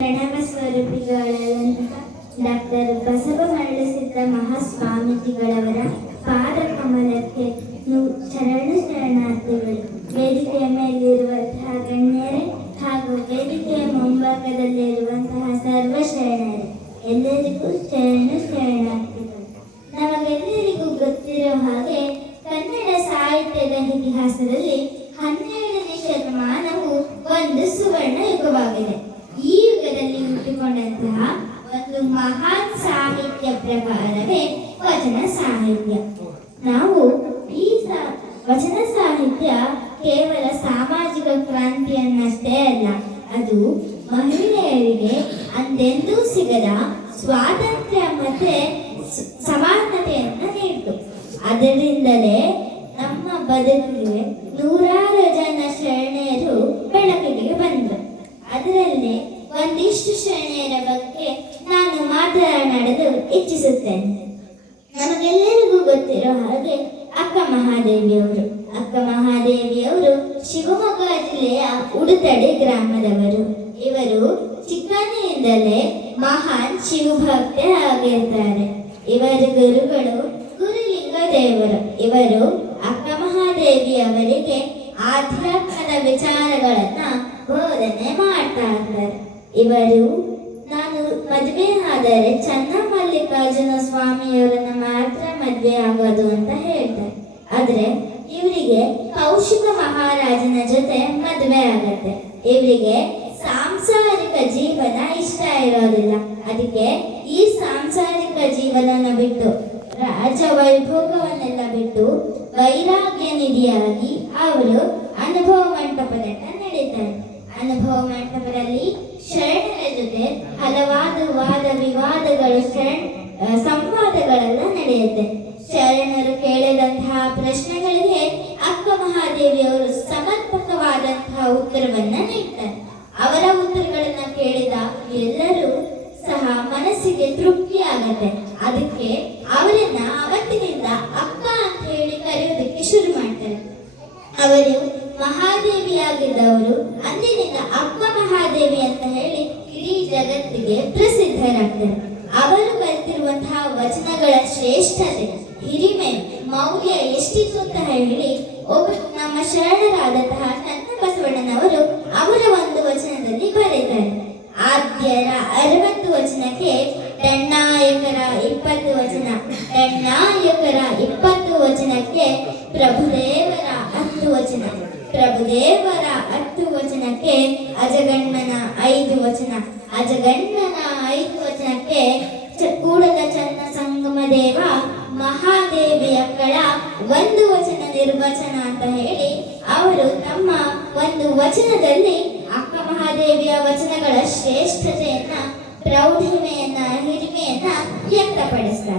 ಪ್ರಣವ ಸ್ವರೂಪಿಗಳಾದಂತಹ doctor ಬಸವಮರಳಸಿದ್ದ ಮಹಾಸ್ವಾಮೀಜಿಗಳವರ ಪಾದ ಕಮಲಕ್ಕೆ ಶರಣಾರ್ಥಿಗಳು. ವೇದಿಕೆಯ ಮೇಲಿರುವಂತಹ ಗಣ್ಯರೇ ಹಾಗೂ ವೇದಿಕೆಯ ಮುಂಭಾಗದಲ್ಲಿರುವಂತಹ ಸರ್ವ ಶರಣರೇ, ಎಲ್ಲರಿಗೂ ಶರಣಾರ್ಥಿಗಳು. ನಮಗೆಲ್ಲರಿಗೂ ಗೊತ್ತಿರೋ ಹಾಗೆ ಕನ್ನಡ ಸಾಹಿತ್ಯದ ಇತಿಹಾಸದಲ್ಲಿ 12ನೇ ಶತಮಾನವು ಒಂದು ಸುವರ್ಣ ಯುಗವಾಗಿದೆ. ಈ ಯುಗದಲ್ಲಿ ಹುಟ್ಟಿಕೊಂಡಂತಹ ಒಂದು ಮಹಾನ್ ಸಾಹಿತ್ಯ ಪ್ರಕಾರವೇ ವಚನ ಸಾಹಿತ್ಯ. ನಾವು ಈ ವಚನ ಸಾಹಿತ್ಯ ಕೇವಲ ಸಾಮಾಜಿಕ ಕ್ರಾಂತಿಯನ್ನಷ್ಟೇ ಅಲ್ಲ, ಅದು ಮಹಿಳೆಯರಿಗೆ ಅಂದೆಂದೂ ಸಿಗದ ಸ್ವಾತಂತ್ರ್ಯ ಮತ್ತೆ ಸಮಾನತೆಯನ್ನು ನೀಡಿತು. ಅದರಿಂದಲೇ ನಮ್ಮ ಬದುಕಿಗೆ ನೂರಾರು ಜನ ಶರಣೆಯರು ಬೆಳಕಿಗೆ ಬಂದರು. ಅದರಲ್ಲಿ ಒಂದಿಷ್ಟು ಶರಣೆಯರ ಬಗ್ಗೆ ನಾನು ಮಾತನಾಡಲು ಇಚ್ಛಿಸುತ್ತೇನೆ. ನಮಗೆಲ್ಲರಿಗೂ ಗೊತ್ತಿರೋ ಹಾಗೆ ಅಕ್ಕ ಮಹಾದೇವಿಯವರು ಶಿವಮೊಗ್ಗ ಜಿಲ್ಲೆಯ ಉಡುತಡಿ ಗ್ರಾಮದವರು. ಇವರು ಚಿಕ್ಕಂದಿನಿಂದಲೇ ಮಹಾನ್ ಶಿವಭಕ್ತೆ ಆಗಿರ್ತಾರೆ. ಇವರ ಗುರುಗಳು ಗುರುಲಿಂಗ ದೇವರು. ಇವರು ಅಕ್ಕ ಮಹಾದೇವಿಯವರಿಗೆ ಆಧ್ಯಾತ್ಮದ ವಿಚಾರಗಳನ್ನ ಬೋಧನೆ ಮಾಡ್ತಾ ಇರ್ತಾರೆ. ಇವರು ನಾನು ಮದುವೆ ಆದರೆ ಚನ್ನಮಲ್ಲಿಕಾರ್ಜುನ ಸ್ವಾಮಿಯವರನ್ನ ಮಾತ್ರ ಮದುವೆ ಆಗೋದು ಅಂತ ಹೇಳ್ತಾರೆ. ಆದ್ರೆ ಇವರಿಗೆ ಕೌಶಿಕ ಮಹಾರಾಜನ ಜೊತೆ ಮದುವೆ ಆಗತ್ತೆ. ಇವರಿಗೆ ಸಾಂಸಾರಿಕ ಜೀವನ ಇಷ್ಟ ಇರೋದಿಲ್ಲ. ಅದಕ್ಕೆ ಈ ಸಾಂಸಾರಿಕ ಜೀವನನ ಬಿಟ್ಟು ರಾಜ ವೈಭೋಗವನ್ನೆಲ್ಲ ಬಿಟ್ಟು ವೈರಾಗ್ಯ ನಿಧಿಯಾಗಿ ಅವರು ಅನುಭವ ಮಂಟಪದತ್ತ ನಡೀತಾರೆ. ಅನುಭವ ಮಂಟಪದಲ್ಲಿ ಶರಣರ ಜೊತೆ ಹಲವಾರು ವಾದ ವಿವಾದಗಳು ಸಂವಾದಗಳೆಲ್ಲ ನಡೆಯುತ್ತೆ. ಶರಣರು ಕೇಳಿದಂತಹ ಪ್ರಶ್ನೆಗಳಿಗೆ ಅಕ್ಕ ಮಹಾದೇವಿಯವರು ಸಮರ್ಪಕವಾದಂತಹ ಉತ್ತರವನ್ನ ನೀಡ್ತಾರೆ. ಅವರ ಉತ್ತರಗಳನ್ನ ಕೇಳಿದ ಎಲ್ಲರೂ ಸಹ ಮನಸ್ಸಿಗೆ ತೃಪ್ತಿ ಆಗತ್ತೆ. ಅದಕ್ಕೆ ಅವರನ್ನ ಅವತ್ತಿನಿಂದ ಅಕ್ಕ ಅಂತ ಹೇಳಿ ಕರೆಯೋದಕ್ಕೆ ಶುರು ಮಾಡ್ತಾರೆ. ಅವರು ಮಹಾದೇವಿಯಾಗಿದ್ದವರು ಅಂದಿನಿಂದ ಅಕ್ಕ ಮಹಾದೇವಿ ಅಂತ ಹೇಳಿ ಇಡೀ ಜಗತ್ತಿಗೆ ಪ್ರಸಿದ್ಧರಾಗ್ತಾರೆ. ಅವರು ಬರೆದಿರುವಂತಹ ವಚನಗಳ ಶ್ರೇಷ್ಠತೆ, ಹಿರಿಮೆ, ಮೌಲ್ಯ ಎಷ್ಟಿತ್ತು ಅಂತ ಹೇಳಿ ನಮ್ಮ ಶರಣರಾದಂತಹ ಚನ್ನಬಸವಣ್ಣನವರು ಅವರ ಒಂದು ವಚನದಲ್ಲಿ ಬರೆದಿದ್ದಾರೆ. ಆದ್ಯರ 60 ವಚನಕ್ಕೆ ದಣ್ಣಾಯಕರ 20 ವಚನ, ದಣ್ಣಾಯಕರ 20 ವಚನಕ್ಕೆ ಪ್ರಭುದೇವರ 10 ವಚನ, ಪ್ರಭುದೇವರ 10 ವಚನಕ್ಕೆ ಅಜಗಣ್ಣನ 5 ವಚನ, ಅಜಗಣ್ಣನ 5 ವಚನಕ್ಕೆ ಕೂಡಲ ಚನ್ನ ಸಂಗಮ ದೇವ ಮಹಾದೇವಿಯಕ್ಕಳ 1 ವಚನ ನಿರ್ವಚನ ಅಂತ ಹೇಳಿ ಅವರು ತಮ್ಮ ಒಂದು ವಚನದಲ್ಲಿ ಅಕ್ಕ ಮಹಾದೇವಿಯ ವಚನಗಳ ಶ್ರೇಷ್ಠತೆಯನ್ನ, ಪ್ರೌಢಿಮೆಯನ್ನ, ಹಿರಿಮೆಯನ್ನ ವ್ಯಕ್ತಪಡಿಸ್ತಾರೆ.